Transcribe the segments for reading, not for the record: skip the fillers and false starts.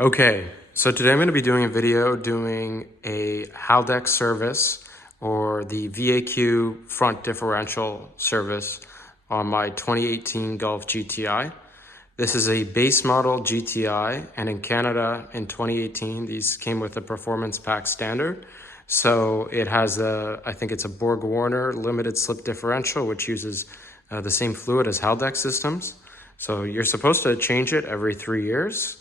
Okay, so today I'm going to be doing a video doing a Haldex service or the VAQ front differential service on my 2018 Golf GTI. This is a base model GTI, and in Canada in 2018 these came with a performance pack standard. So it has I think it's a Borg-Warner limited slip differential, which uses the same fluid as Haldex systems. So you're supposed to change it every 3 years.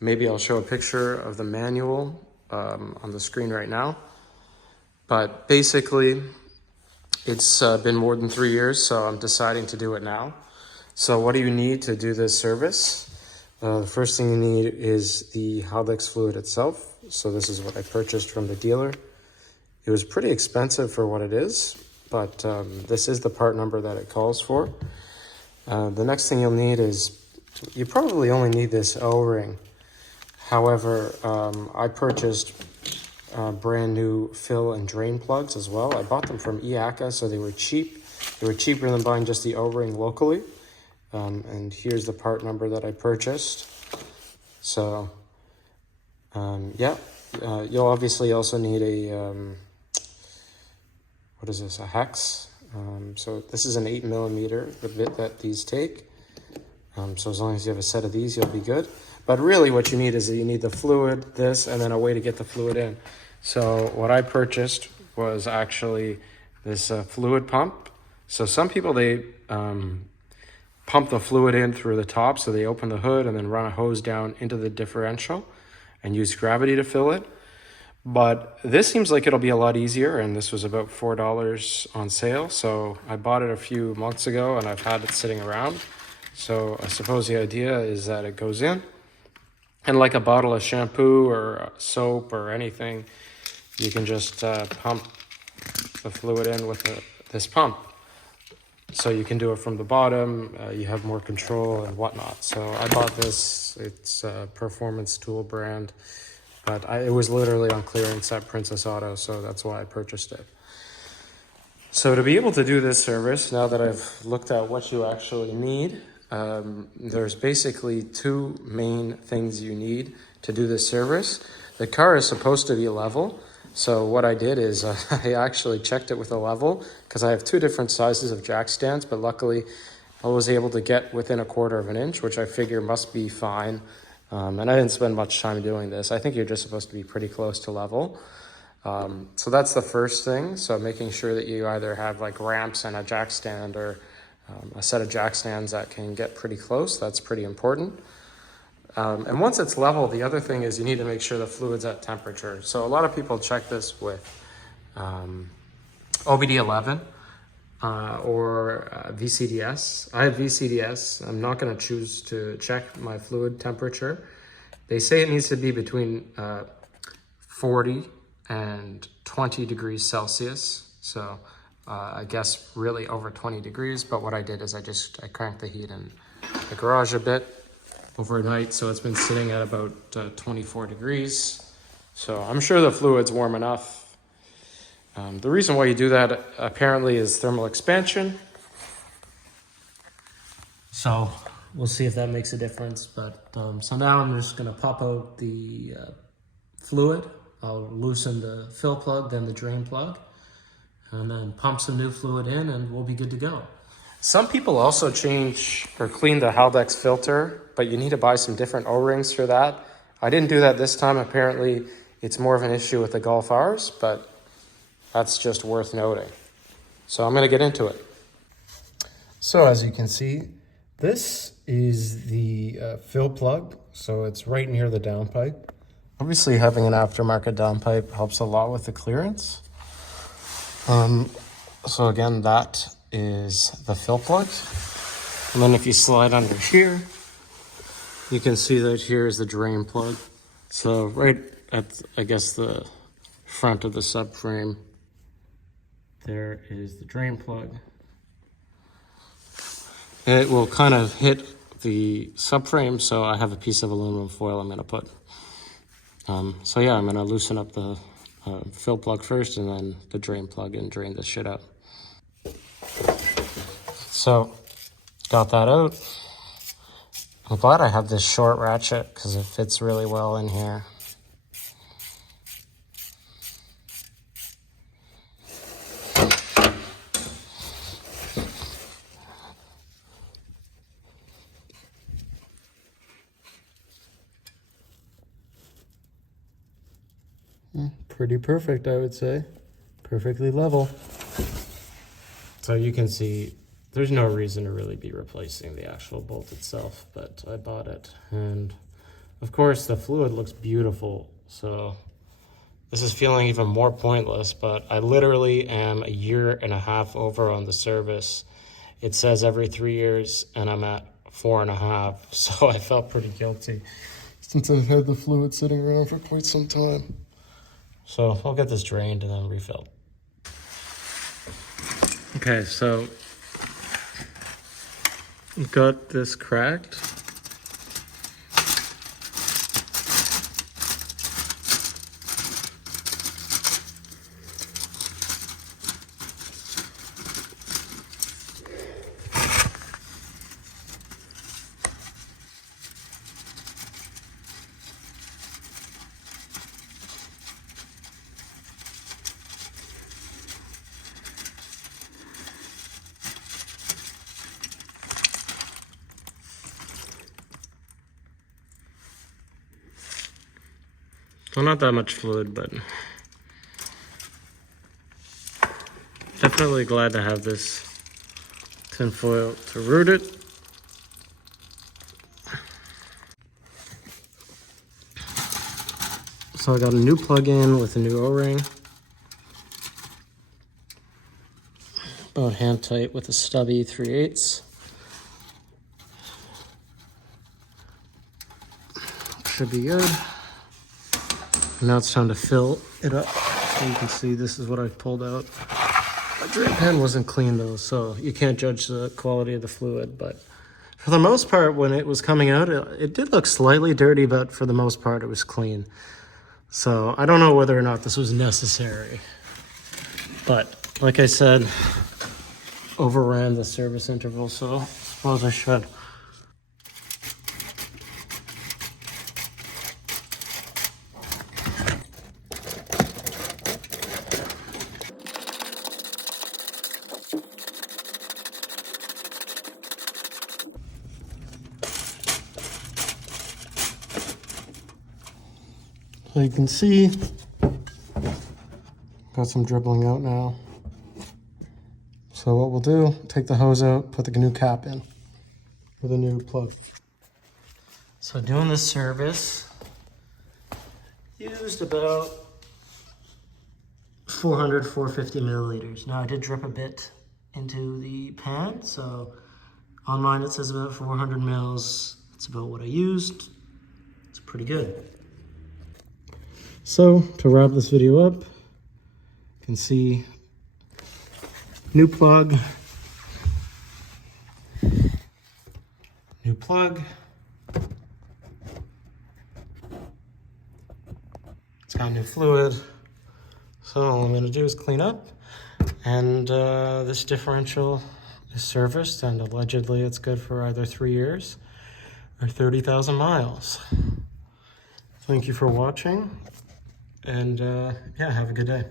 Maybe I'll show a picture of the manual on the screen right now. But basically, it's been more than 3 years, so I'm deciding to do it now. So what do you need to do this service? The first thing you need is the Haldex fluid itself. So this is what I purchased from the dealer. It was pretty expensive for what it is, but this is the part number that it calls for. The next thing you'll need is, you probably only need this O-ring. However, I purchased brand new fill and drain plugs as well. I bought them from IACA, so they were cheap. They were cheaper than buying just the O-ring locally. And here's the part number that I purchased. So, you'll obviously also need a, what is this, a hex. So this is an 8mm, the bit that these take. So as long as you have a set of these, you'll be good. But really what you need is you need the fluid, this, and then a way to get the fluid in. So what I purchased was actually this fluid pump. So some people, they pump the fluid in through the top. So they open the hood and then run a hose down into the differential and use gravity to fill it. But this seems like it'll be a lot easier, and this was about $4 on sale. So I bought it a few months ago and I've had it sitting around. So I suppose the idea is that it goes in, and like a bottle of shampoo or soap or anything, you can just pump the fluid in with this pump. So you can do it from the bottom, you have more control and whatnot. So I bought this, it's a Performance Tool brand, but it was literally on clearance at Princess Auto, so that's why I purchased it. So to be able to do this service, now that I've looked at what you actually need, there's basically two main things you need to do this service. The car is supposed to be level. So what I did is I actually checked it with a level, because I have two different sizes of jack stands, but luckily I was able to get within 1/4 of an inch, which I figure must be fine. And I didn't spend much time doing this. I think you're just supposed to be pretty close to level. So that's the first thing. So making sure that you either have like ramps and a jack stand, or a set of jack stands that can get pretty close. That's pretty important. And once it's level, the other thing is you need to make sure the fluid's at temperature. So a lot of people check this with OBD11 or VCDS. I have VCDS. I'm not going to choose to check my fluid temperature. They say it needs to be between 40 and 20 degrees Celsius. So I guess really over 20 degrees, but what I did is I cranked the heat in the garage a bit overnight, so it's been sitting at about 24 degrees. So I'm sure the fluid's warm enough. The reason why you do that apparently is thermal expansion. So we'll see if that makes a difference. But so now I'm just gonna pop out the fluid. I'll loosen the fill plug, then the drain plug, and then pump some new fluid in, and we'll be good to go. Some people also change or clean the Haldex filter, but you need to buy some different O-rings for that. I didn't do that this time. Apparently, it's more of an issue with the Golf Rs, but that's just worth noting. So I'm going to get into it. So as you can see, this is the fill plug. So it's right near the downpipe. Obviously, having an aftermarket downpipe helps a lot with the clearance. So again, that is the fill plug. And then if you slide under here, you can see that here is the drain plug. So right at, I guess, the front of the subframe, there is the drain plug. It will kind of hit the subframe, so I have a piece of aluminum foil I'm going to put. So yeah, I'm going to loosen up the fill plug first, and then the drain plug, and drain this shit out. So got that out. I'm glad I have this short ratchet because it fits really well in here. Pretty perfect, I would say. Perfectly level. So you can see there's no reason to really be replacing the actual bolt itself, but I bought it. And of course the fluid looks beautiful, so this is feeling even more pointless, but I literally am 1.5 years over on the service. It says every 3 years and I'm at 4.5, so I felt pretty guilty since I've had the fluid sitting around for quite some time. So I'll get this drained and then refilled. Okay, so got this cracked. Well, not that much fluid, but definitely glad to have this tin foil to root it. So I got a new plug-in with a new O-ring. About hand tight with a stubby 3/8. Should be good. Now it's time to fill it up. So you can see this is what I pulled out. My drain pan wasn't clean though, so you can't judge the quality of the fluid, but for the most part, when it was coming out, it did look slightly dirty, but for the most part, it was clean. So I don't know whether or not this was necessary, but like I said, overran the service interval, so I suppose I should. So you can see, got some dribbling out now. So what we'll do, take the hose out, put the new cap in with a new plug. So doing this service, used about 450 milliliters. Now I did drip a bit into the pan, so on mine it says about 400 mils. That's about what I used. It's pretty good. So to wrap this video up, you can see new plug, it's got new fluid. So all I'm gonna do is clean up, and this differential is serviced, and allegedly it's good for either 3 years or 30,000 miles. Thank you for watching, and yeah, have a good day.